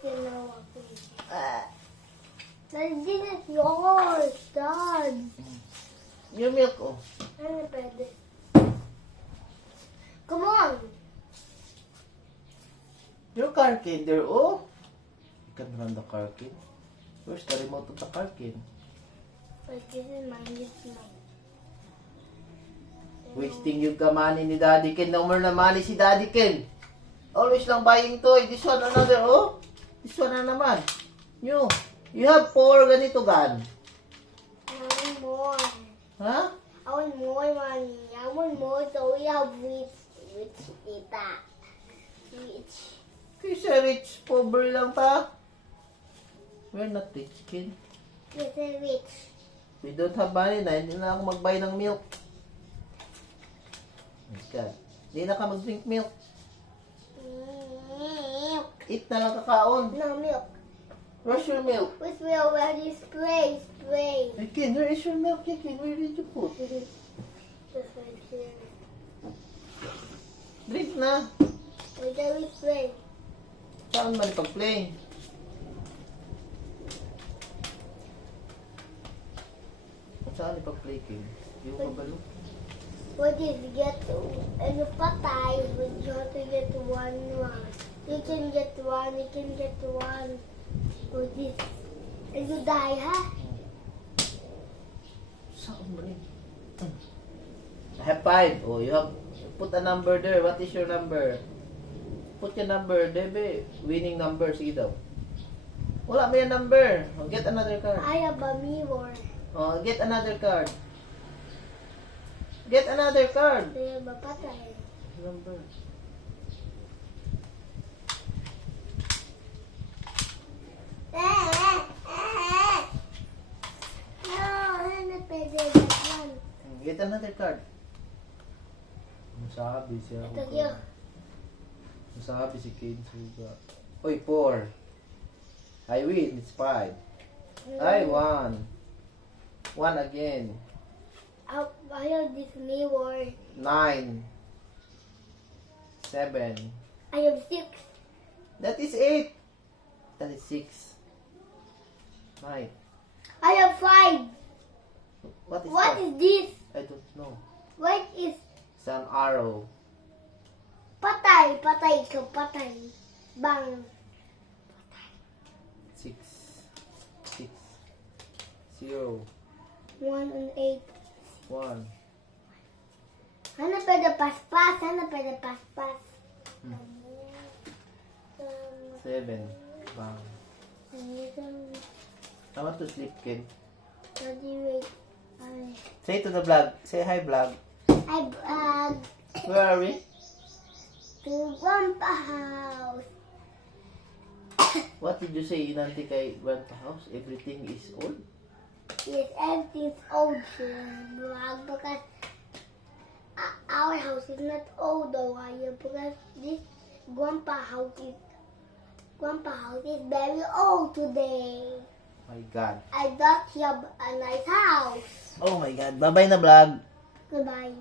ginawa ko. Dad, this is yours, Dad. Yung milk, oh. Ano pwede? Come on. Your car key there, oh. You can run the car key. Where's the remote of the car key? But this is mine, this is mine. Wasting yung money ni Daddy Ken. No more na money si Daddy Ken. Always lang buying toy. This one another, oh. This one na naman. You have 4 ganito gun. I want more. Ha? I want more money. I want more so we have rich tita. Rich. Kasi rich, pobre lang ta. We're not rich, kid. Yes, rich. We don't have money na. Hindi na ako mag-buy ng milk. God. Hindi na ka mag-drink milk. Milk. Eat na lang kakaon. No milk. Where's your milk? With we already spray. Hey, kid, where is your milk, kid? Where did you put? Just right here. Drink na. Where do we spray? Saan man ipag-play? Saan ipag-play, kid? Yung kabalo. What if you get and you patay, but you have to get one. You can get one, you can get one. Or this. And you die, huh? Saan mo rin? I have 5. Oh, you have put a number there. What is your number? Put your number, Debe. Winning number. Sige daw. Wala mo yung number. Oh, get another card. I have a mirror. Oh, get another card. Get another card. I have a patay. Number. No, ano pwede that one? Get another card. Masabi siya. Ito yun. Masabi si Kane Suga. Oy, 4. I win. It's 5. I won. 1 again. I have this mirror. 9. 7. I have 6. That is 8. That is 6. 9. I have 5. What is What that? is this? I don't know. What is It's an arrow. patay? Patay ka, patay. Bang. 6. 6. 0. 1 and 8. 1. Ano pwede paspas? Ano pwede paspas? 7. Bang. I want to sleep, Ken. Wait. Say to the vlog. Say hi, vlog. Where are we? To Grandpa house. What did you say, Inanti, kay Grandpa house? Everything is old? Yes, everything's old here, because our house is not old though, because this Grandpa house is very old today. My God. I thought he have a nice house. Oh my God. Bye-bye na vlog. Goodbye.